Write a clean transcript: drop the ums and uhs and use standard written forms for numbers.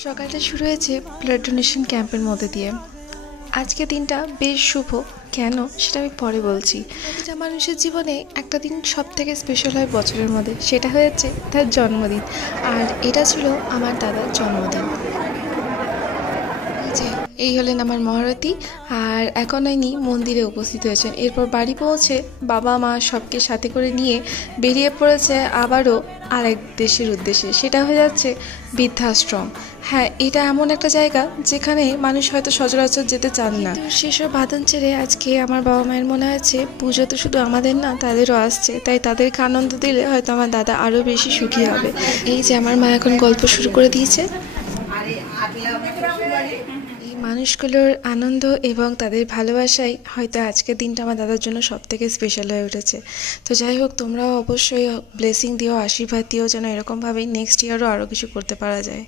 সকালটা শুরু হয়েছে ব্লাড ডোনেশন ক্যাম্পের মধ্যে দিয়ে। আজকে দিনটা বেশ শুভ। কেন সেটা আমি পরে বলছি। প্রতিটা মানুষের জীবনে একটা দিন সব থেকে স্পেশাল হয় বছরের মধ্যে, সেটা হয়েছে তার জন্মদিন। আর এটা ছিল আমার দাদার জন্মদিন। এই যে এই হলেন আমার মহারথী। আর এখন ইনি মন্দিরে উপস্থিত হয়েছেন। এরপর বাড়ি পৌঁছে বাবা মা সবকে সাথে করে নিয়ে বেরিয়ে পড়েছে আবারও আরেক দেশের উদ্দেশ্যে, সেটা হয়ে যাচ্ছে বৃদ্ধাশ্রম। হ্যাঁ, এটা এমন একটা জায়গা যেখানে মানুষ হয়তো সচরাচর যেতে চান না। তো সেসব বাঁধন ছেড়ে আজকে আমার বাবা মায়ের মনে আছে পুজো তো শুধু আমাদের না, তাদেরও আসছে, তাই তাদেরকে আনন্দ দিলে হয়তো আমার দাদা আরও বেশি সুখী হবে। এই যে আমার মা এখন গল্প শুরু করে দিয়েছে। এই মানুষগুলোর আনন্দ এবং তাদের ভালোবাসাই হয়তো আজকের দিনটা আমার দাদার জন্য সব থেকে স্পেশাল হয়ে উঠেছে। তো যাই হোক, তোমরাও অবশ্যই ব্লেসিং দিও, আশীর্বাদ দিও যেন এরকমভাবেই নেক্সট ইয়ারও আরও কিছু করতে পারা যায়।